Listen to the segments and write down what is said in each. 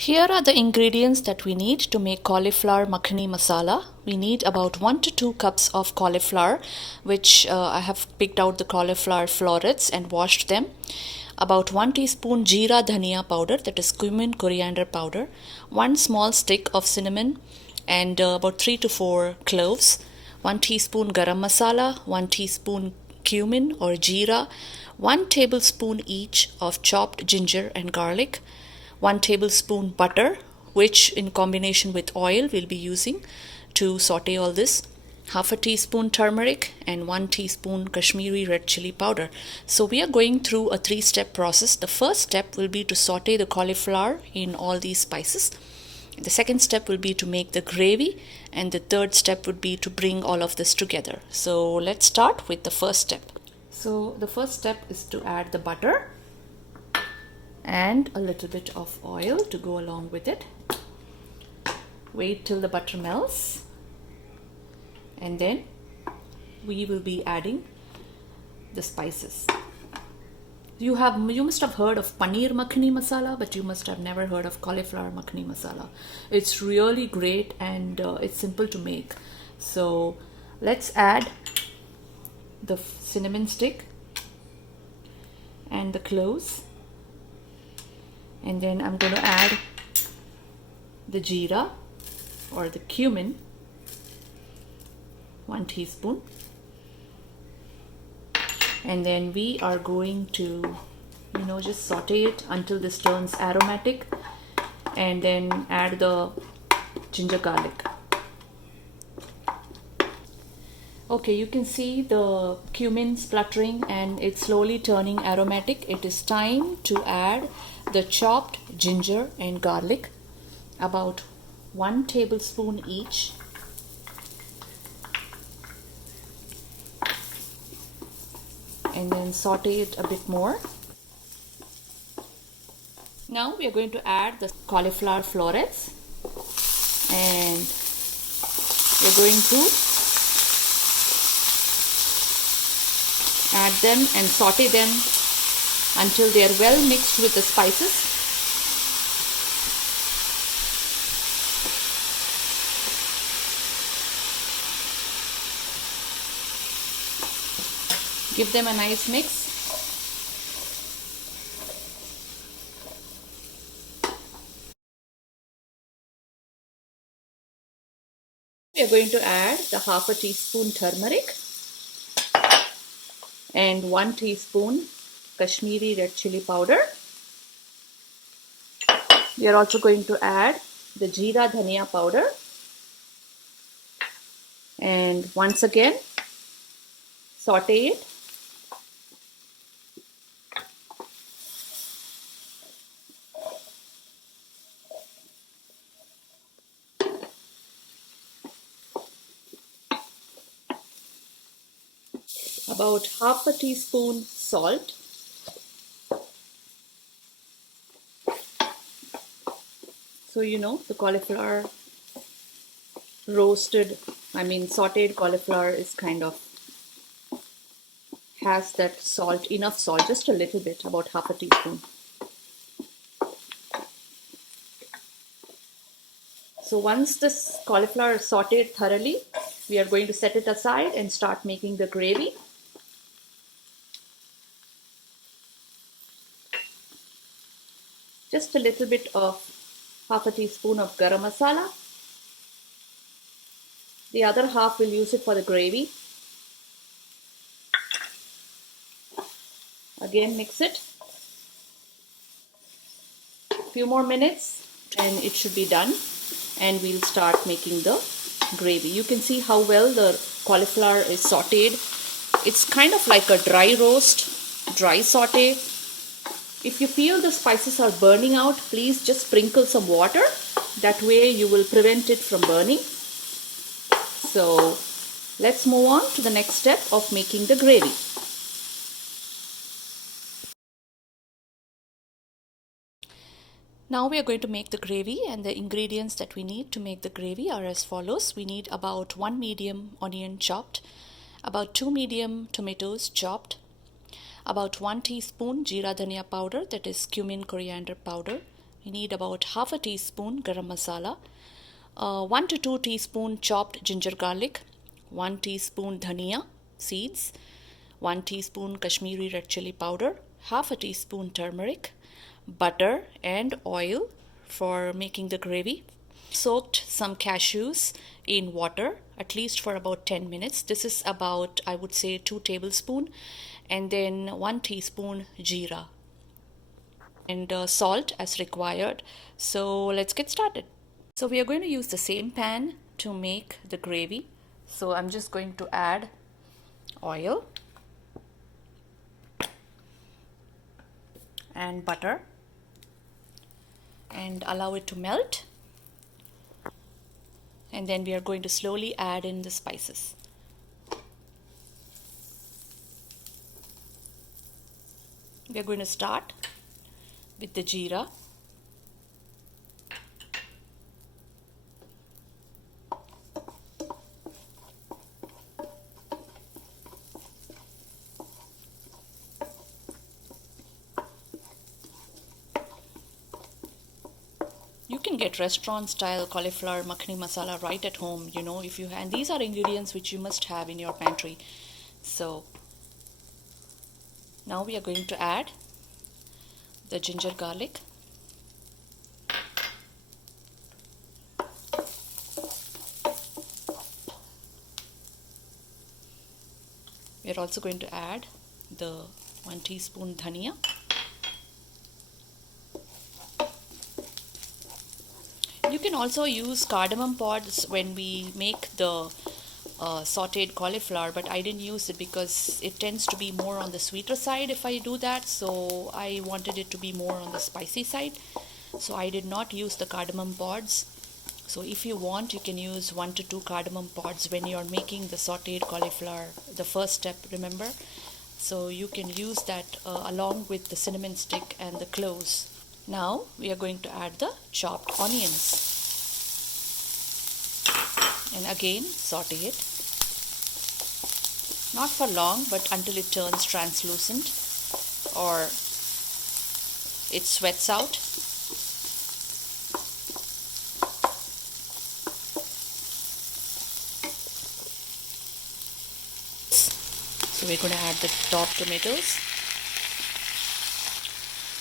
Here are the ingredients that we need to make cauliflower makhani masala. We need about 1 to 2 cups of cauliflower, which I have picked out the cauliflower florets and washed them. About 1 teaspoon jeera dhania powder, that is cumin coriander powder, 1 small stick of cinnamon, and about 3 to 4 cloves, 1 teaspoon garam masala, 1 teaspoon cumin or jeera, 1 tablespoon each of chopped ginger and garlic, 1 tablespoon butter, which in combination with oil we'll be using to saute all this, half a teaspoon turmeric, and 1 teaspoon Kashmiri red chili powder. So we are going through a 3-step process. The first step will be to saute the cauliflower in all these spices. The second step will be to make the gravy, and the third step would be to bring all of this together. So let's start with the first step. So the first step is to add the butter and a little bit of oil to go along with it. Wait till the butter melts, and then we will be adding the spices. You must have heard of paneer makhani masala, but you must have never heard of cauliflower makhani masala. It's really great, and it's simple to make. So let's add the cinnamon stick and the cloves, and then I'm going to add the jeera or the cumin, 1 teaspoon, and then we are going to just saute it until this turns aromatic, and then add the ginger garlic. Okay, you can see the cumin spluttering and it's slowly turning aromatic. It is time to add the chopped ginger and garlic, about 1 tablespoon each. And then saute it a bit more. Now we are going to add the cauliflower florets, and we're going to add them and saute them until they are well mixed with the spices. Give them a nice mix. We are going to add the half a teaspoon turmeric and 1 teaspoon Kashmiri red chili powder. We are also going to add the jeera dhania powder, and once again saute it. About half a teaspoon salt, so the cauliflower sauteed cauliflower is kind of has that salt, enough salt, just a little bit, about half a teaspoon. So once this cauliflower is sauteed thoroughly, we are going to set it aside and start making the gravy. Just a little bit of half a teaspoon of garam masala. The other half we'll use it for the gravy. Again, mix it. A few more minutes and it should be done, and we'll start making the gravy. You can see how well the cauliflower is sauteed. It's kind of like a dry roast, dry saute. If you feel the spices are burning out, please just sprinkle some water. That way you will prevent it from burning. So let's move on to the next step of making the gravy. Now we are going to make the gravy, and the ingredients that we need to make the gravy are as follows. We need about 1 medium onion chopped, about 2 medium tomatoes chopped, about 1 teaspoon jeera dhania powder, that is cumin coriander powder, We need about half a teaspoon garam masala, 1 to 2 teaspoon chopped ginger garlic, 1 teaspoon dhania seeds, 1 teaspoon Kashmiri red chili powder, half a teaspoon turmeric, butter and oil for making the gravy. Soaked some cashews in water at least for about 10 minutes. This is about, I would say, 2 tablespoons, and then 1 teaspoon jeera, and salt as required. So let's get started. So we are going to use the same pan to make the gravy. So I'm just going to add oil and butter and allow it to melt. And then we are going to slowly add in the spices. We are going to start with the jeera. You can get restaurant style cauliflower makhani masala right at home, if you and these are ingredients which you must have in your pantry. So now we are going to add the ginger garlic. We are also going to add the 1 teaspoon dhania. You can also use cardamom pods when we make the sauteed cauliflower, but I didn't use it because it tends to be more on the sweeter side if I do that, so I wanted it to be more on the spicy side, so I did not use the cardamom pods. So if you want, you can use 1 to 2 cardamom pods when you're making the sauteed cauliflower, the first step, remember. So you can use that along with the cinnamon stick and the cloves. Now we are going to add the chopped onions and again saute it, not for long but until it turns translucent or it sweats out. So we're going to add the top tomatoes.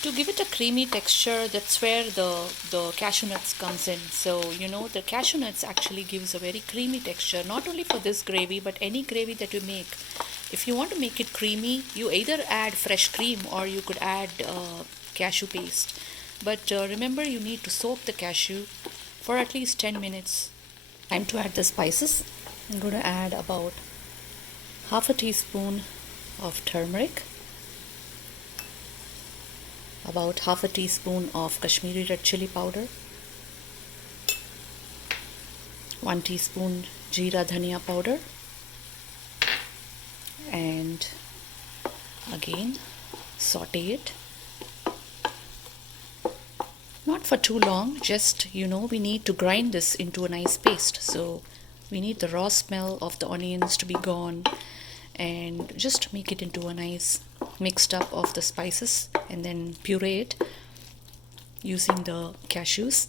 To give it a creamy texture, that's where the cashew nuts comes in. So the cashew nuts actually gives a very creamy texture, not only for this gravy but any gravy that you make. If you want to make it creamy, you either add fresh cream or you could add cashew paste. But remember, you need to soak the cashew for at least 10 minutes. Time to add the spices. I'm going to add about half a teaspoon of turmeric, about half a teaspoon of Kashmiri red chili powder, 1 teaspoon jeera dhania powder, and again saute it. Not for too long, just we need to grind this into a nice paste. So we need the raw smell of the onions to be gone and just make it into a nice mixed up of the spices and then puree it using the cashews.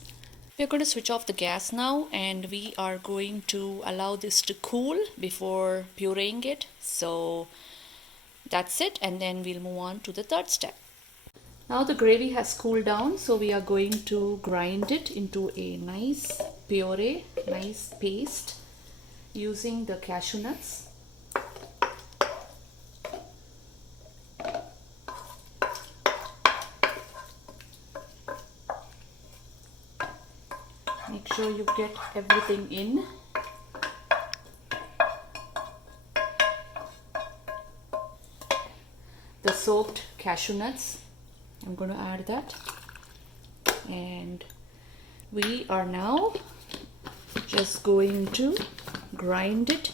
We're going to switch off the gas now and we are going to allow this to cool before pureeing it. So that's it, and then we'll move on to the third step. Now the gravy has cooled down, so we are going to grind it into a nice puree, nice paste using the cashew nuts. Make sure you get everything in. The soaked cashew nuts, I'm going to add that, and we are now just going to grind it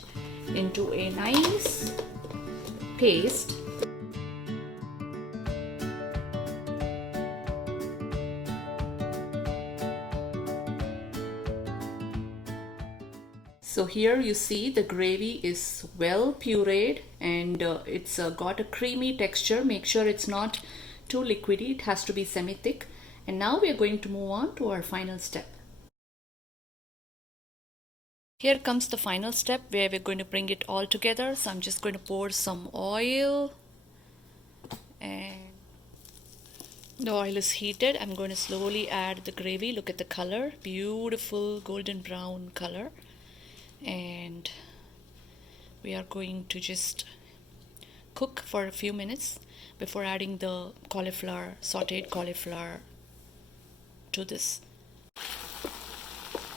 into a nice paste. So here you see the gravy is well pureed and it's got a creamy texture. Make sure it's not too liquidy, it has to be semi-thick. And now we are going to move on to our final step. Here comes the final step where we're going to bring it all together. So I'm just going to pour some oil, and the oil is heated. I'm going to slowly add the gravy. Look at the color, beautiful golden brown color. And we are going to just cook for a few minutes before adding the cauliflower, sauteed cauliflower to this.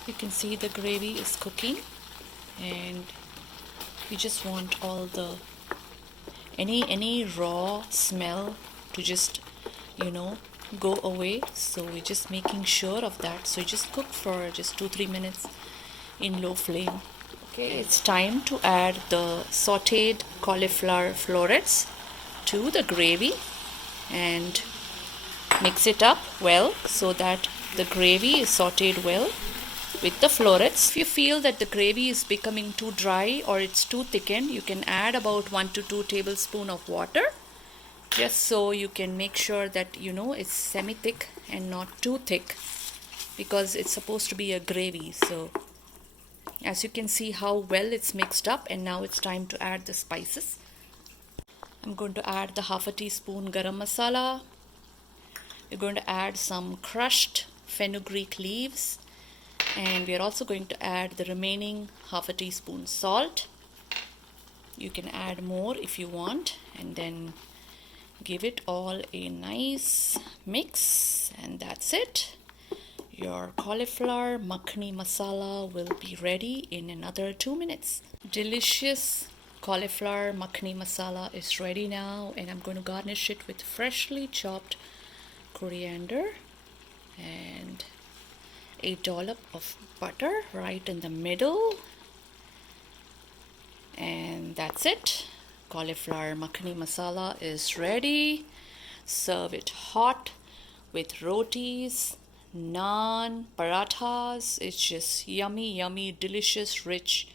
You can see the gravy is cooking, and we just want all the any raw smell to just go away. So we're just making sure of that. So you just cook for just 2-3 minutes in low flame. Okay, it's time to add the sauteed cauliflower florets to the gravy and mix it up well so that the gravy is sauteed well with the florets. If you feel that the gravy is becoming too dry or it's too thickened, you can add about 1 to 2 tablespoons of water, just so you can make sure that it's semi-thick and not too thick, because it's supposed to be a gravy. So as you can see how well it's mixed up, and now it's time to add the spices. I'm going to add the half a teaspoon garam masala. We're going to add some crushed fenugreek leaves, and we are also going to add the remaining half a teaspoon salt. You can add more if you want, and then give it all a nice mix, and that's it. Your cauliflower makhani masala will be ready in another 2 minutes. Delicious cauliflower makhani masala is ready now, and I'm going to garnish it with freshly chopped coriander and a dollop of butter right in the middle. And that's it. Cauliflower makhani masala is ready. Serve it hot with rotis, naan, parathas. It's just yummy, yummy, delicious, rich